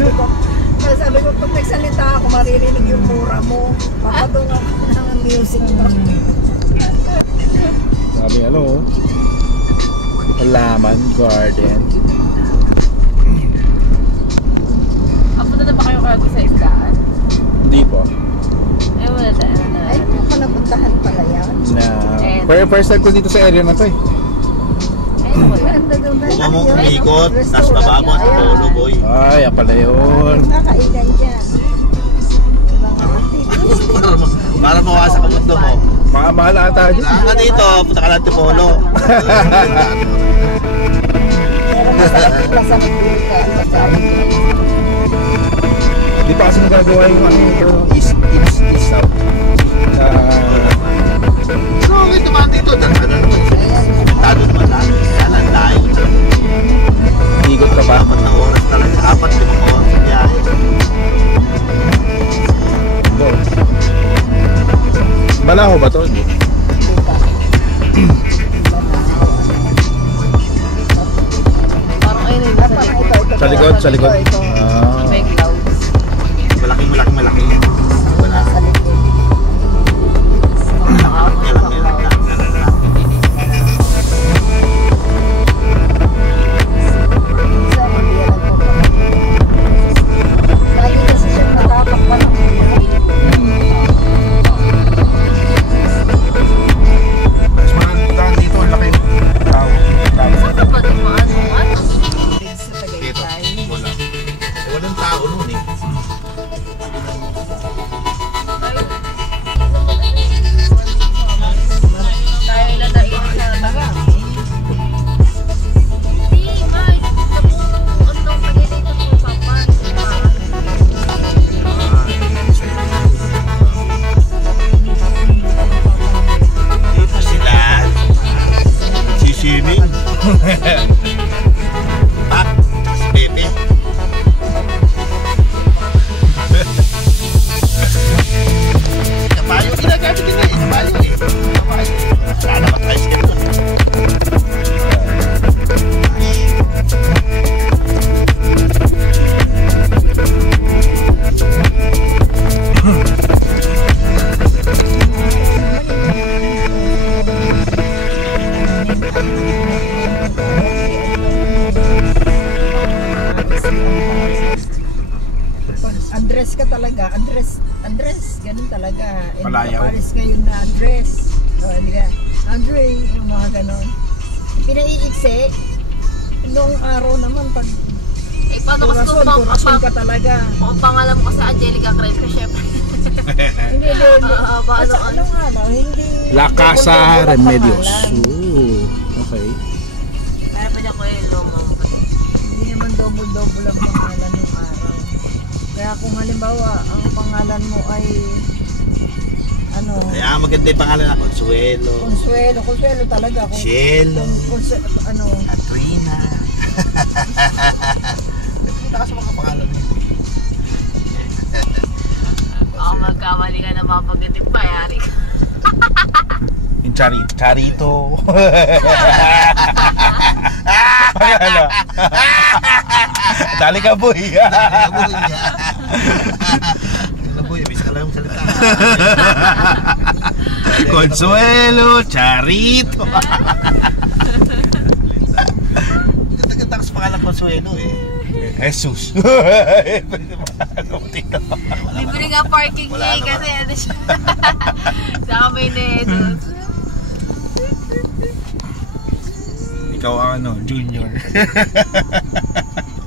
Sabi ko, pag nagsalita ako, maririnig yung mura mo. Makadung ako ng music mo. Sabi ano, halaman, garden. Punta na ba kayo kagabi sa isdaan? Hindi po. Eh, wala tayo na. Ay, kung ka napuntahan pala yan. Pero first time ko dito sa area na to eh. Buka mo umikot, tapos baba mo at polo boy. Ay, pala yun. Nakailan dyan. Para mawasak ang mundo mo. Mahal ata dyan. Saan ka dito? Punta ka lang sa polo. Pero masakit ka. Di pa kasi nagagawa yung ano ito, east, south. So, ito ba dito? Dalaga naman. Tado naman lang. Yan ang layo. Higot ka pa. 4 na oras talaga. 4-5 oras sa biyahe. Balaho ba to? Hindi. Parang ayun yung Sa likod, sa likod. may clouds. Malaki. Wala. Sa likod. Lagi kasi siya natapak pa ng Mas marang dito, ang laki. Tao. Saan ka ba dumaan mo? Ano? sa Dito. Tagaytay. Wala. Walang tao nun eh. Tayo na dahil sa marami. Hindi, May. Ano nang pag-ilito po papan? Dito sila. Siswimming. Pak. Pepe. Kapayo ginagamit nila eh. Kapayo eh. Kapayo. Wala naman tayo siya doon. Pag address ka talaga, address, ganun talaga. And Palayaw. Paris ngayon na address. O, hindi ka, Andre, yung mga ganun. Pinaiiksi, noong araw naman, pag Eh, paano kasi kung kurasyon ka talaga. pangalan mo kasi Angelica Crespo, syempre. Hindi. Paano? Anong araw, hindi... La Casa double-double ang Remedios. pangalan. Ooh, okay. Meron pa niya ko yung lumang. Hindi naman double-double ang pangalan ng araw. Kaya kung halimbawa, ang pangalan mo ay ano, Kaya maganda yung pangalan na Consuelo. Consuelo talaga. Cielo. Ano, Katrina. Nakita ka sa mga pangalan mo. Baka magkamali ka na mapagating pa, yari ka. Yung Charito. Ano? Dali ka, boy. Boy, bisa ka lang yung salita. Consuelo, Charito. Ganda-ganda ka sa pangalan Consuelo eh. Jesus. Libre nga parking niya eh, kasi ano siya. Sa may netos. Ikaw ang ano, junior.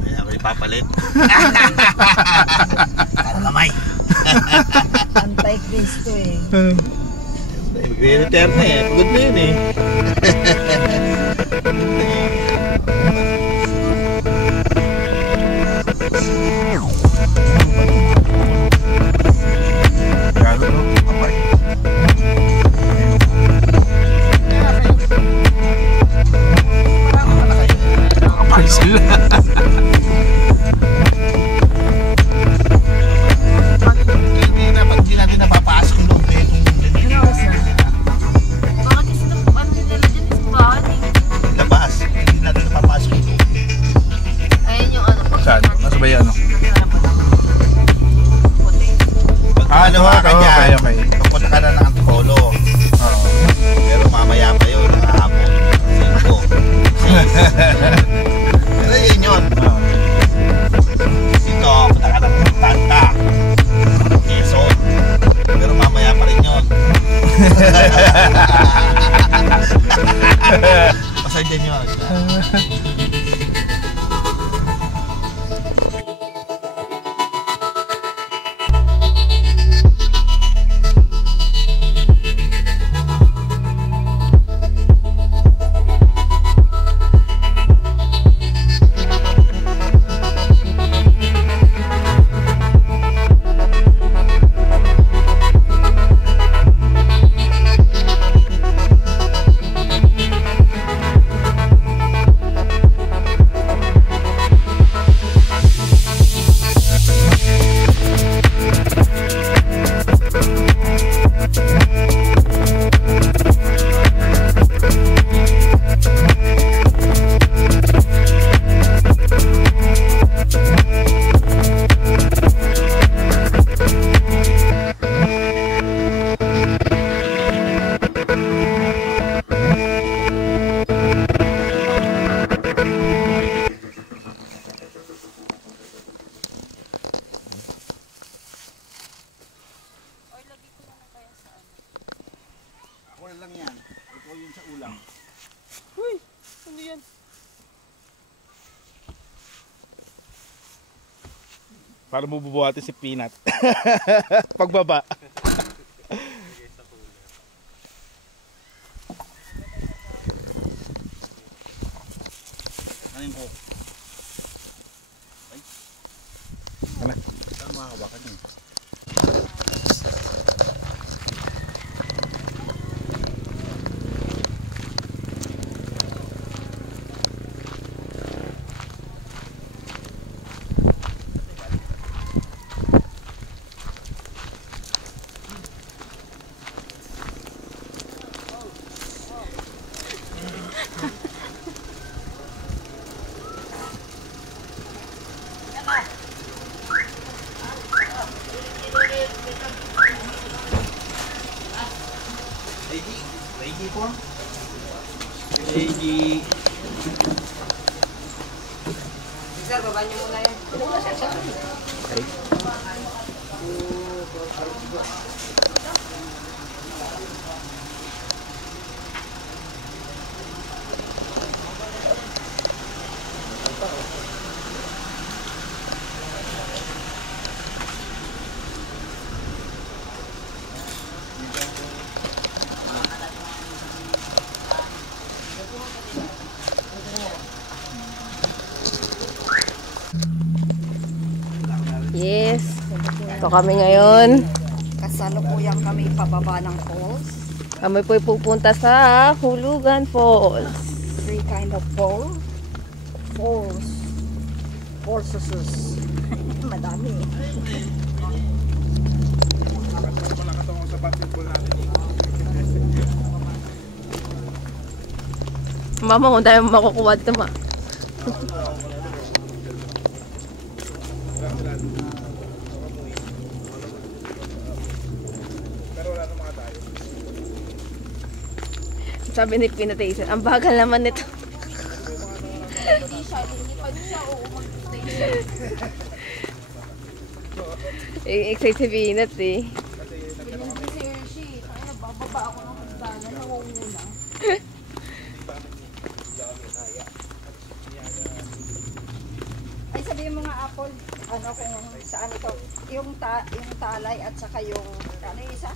Kaya ako ipapalit. Para kamay. Anti-Cristo eh. Magre-return na eh. Pagod na yun eh. Gano no? Kapay. Kapay sila. Hindi natin napapasok yung loob eh. Ano oras na? Bakit kasi ano nila dyan sa bahan eh. Labas. Hindi natin napapasok yung loob. Ayun yung ano. Saan? Nasa ba yan, ano? Ano ka kanya? Okay. Pupunta ka na ng Antipolo. Oo. Pero mamaya pa yun, hapon. 5. Pero yun. Dito, punta ka ng Tanta. Quezon. Pero mamaya pa rin yun. Pasay din yun. Lang yan. Ito yun sa ulam. Uy, ano yan? Para bububuhatin si Peanut. Pagbaba. Ano yung cook? Ay. Ano? Saan mahawakan yun? Ready po? Ready. Sir, baba niyo muna yan. Yes. Ito kami ngayon. Kasalukuyan kami pababa ng falls. Kami po'y pupunta sa Hulugan Falls. Three kind of falls. Falls. Falls. Madami. Mama, kung tayo makukuha ito ma. Sabi ni Pinatayson, ang bagal naman nito. Excited si Pinat eh. Ay, sabihin mo nga, Apple, ano kung saan ito? Yung talay at saka yung, ano yung isa?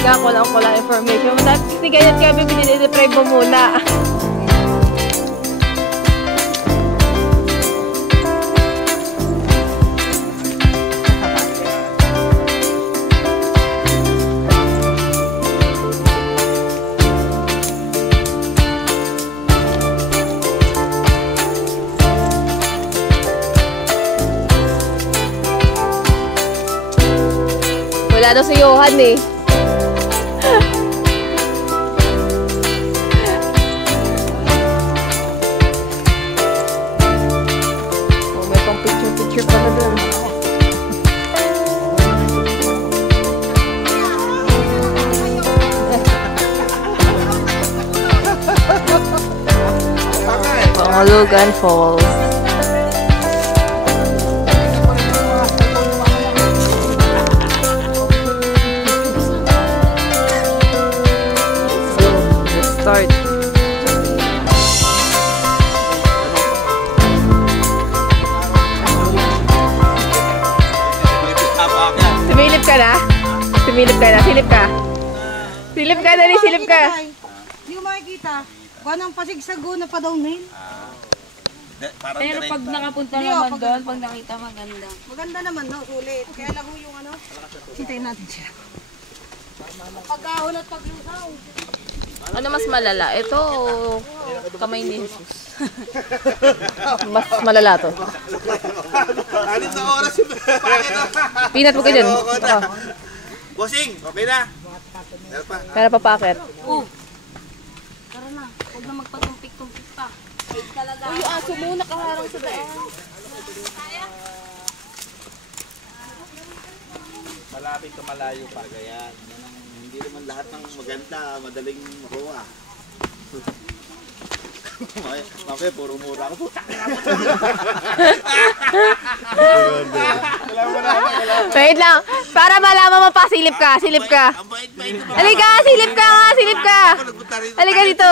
Nga, kulang information. Tapos hindi ganyan kami, binilideprive mo muna. Wala daw si Johan eh. Oh, may pang picture pala dun. Pangulugan Falls. Start. Sumilip ka na? Silip ka. Silip ka, dali, silip ka. Hindi ko makikita. Kuha ng pasigsago na pa downhill. Pero pag nakapunta Hindi, naman pag- doon, pag nakita maganda. Maganda naman, no? Sulit. Kaya lang ho yung ano. Sintayin natin siya. Pagkahon at paglusaw. Ano mas malala? Ito o kamay ni Jesus? Mas malala to. Alis na oras yung pakit na. Pinat mo ka dyan. Bossing, okay na? Kaya papakit. Tara na. Huwag na magpatumpik-tumpik pa. Uy, yung aso mo nakaharang sa daan. Malapit ka malayo pa, ganyan. Hindi naman lahat ng maganda, madaling makuha. Mamaya, puro mura ako. Wait lang. Para malaman mo pa, silip ka. Ang bait-bait ko. Halika, silip ka. Halika dito.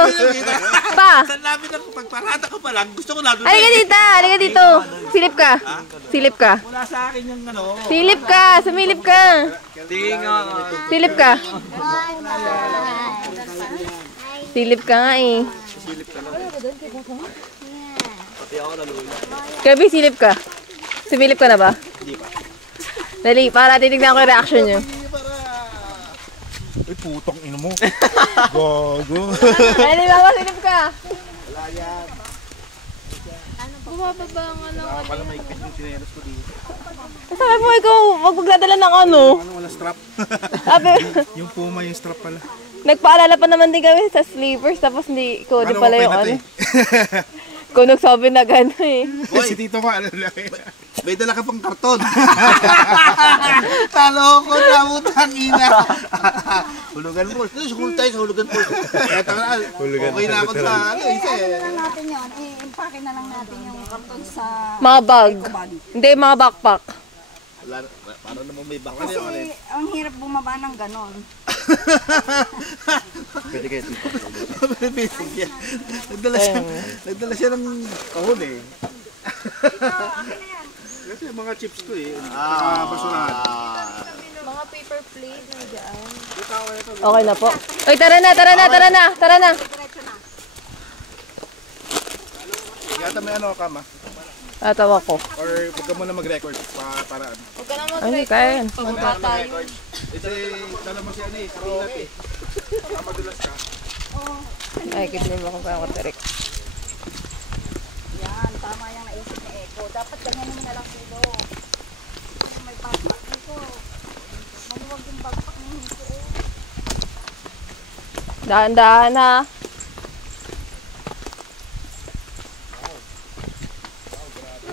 Pa. Saan namin ang pagparada ko pa lang, gusto ko na doon. Halika dito. Silip ka. Wala sa akin yung ano. Silip ka. Sumilip ka. Silip ka. Silip ka nga eh. Kirby, silip ka. Sumilip ka na ba? Hindi pa. Dali, para titignan ko yung reaction nyo. Ay, putong ino mo. Gago. Dali, baba, silip ka. Bumababa ang ano. Pala may ikpit yung sinelos ko dito. Sabi mo, ikaw, wag magdadala ng ano. Ano, wala strap. Sabi, Yung puma yung strap pala. nagpaalala pa naman din kami sa sleepers, tapos hindi ko, di Ano, pala okay yung na to ano. eh. Kung nagsabi na gano'n eh. Si Tito ko, ano lang eh. May dala ka pang karton. Talo ko na utang ina. Hulugan po. Siguro tayo sa hulugan po. Okay na ako sa ano. Ano natin yun? I-impake na lang natin yung karton sa Mga bag. Hindi, mga backpack. Para naman may baka Kasi niya. ang hirap bumaba ng ganon. Pwede kayo. Nagdala siya ng kahon eh. Kasi mga chips ko eh. Basurahan. Mga paper plate na dyan. Okay na po. Uy, tara na. Yata may ano kama. Tatawa ko. Or huwag ka muna mag-record para ano. Huwag ka na mag-try. Kaya yan. Pagka tayo. Kasi dala mo si ano eh, sa pilat eh. Madulas ka. Ay, kidney mo kung kaya ko tirik. Yan, tama yung naisip ni Eko. Dapat ganyan mo na lang kilo. Kasi may backpack dito. Maluwag yung backpack ng hito. Dahan-dahan ha.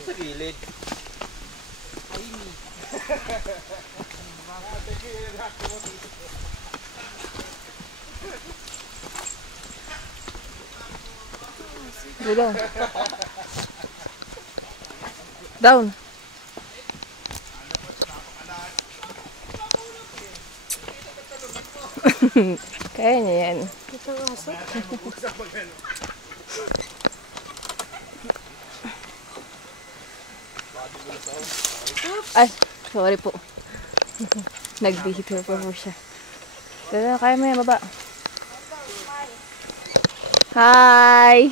Sa gilid. Go down. Down. Kaya niya yan. Ay, sorry po. Nag-behavior pa po siya. Kaya mo yan, baba. Hi!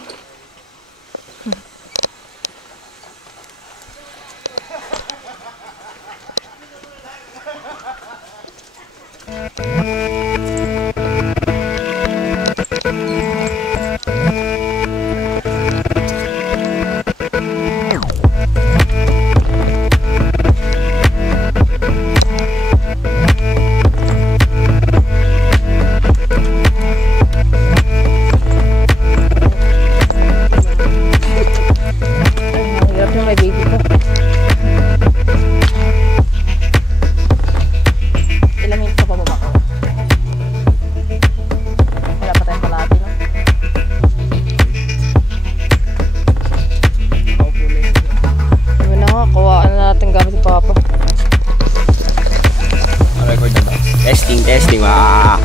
Testing, wah.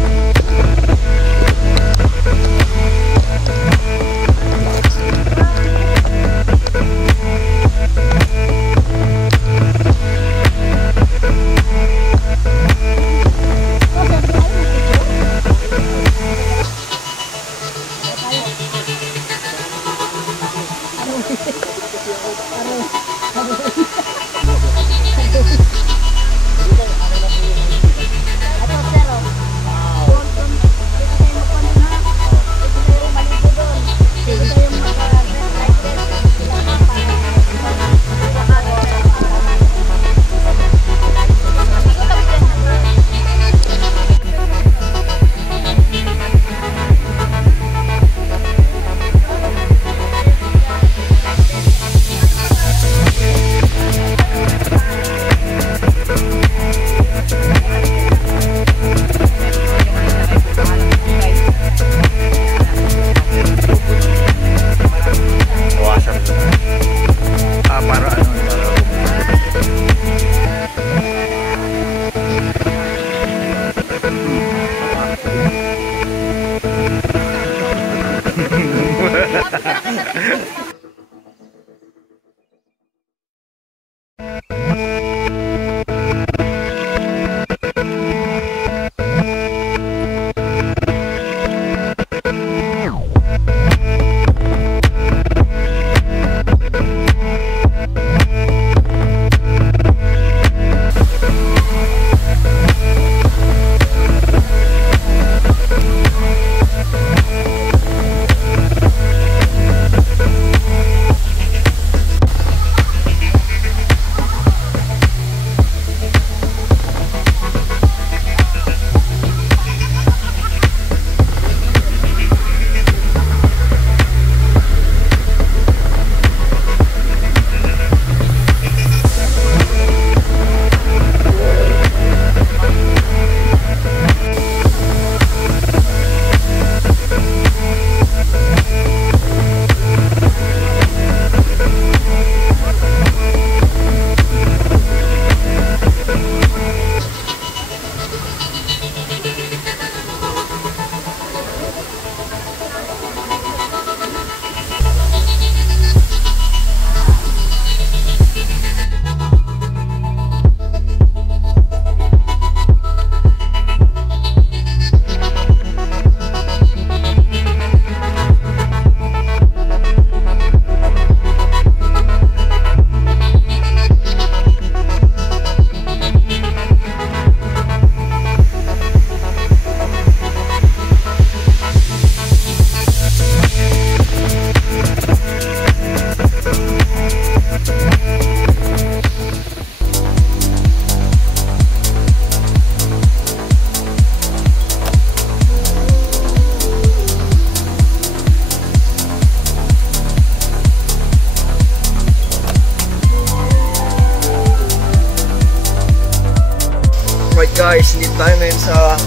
Right guys, hindi tayo ngayon sa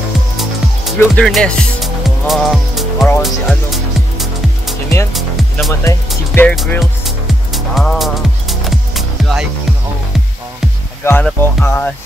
wilderness. Parang si ano. Sino yan? Namatay? Si Bear Grylls. Nag-hiking ako. Naghahanap akong ahas.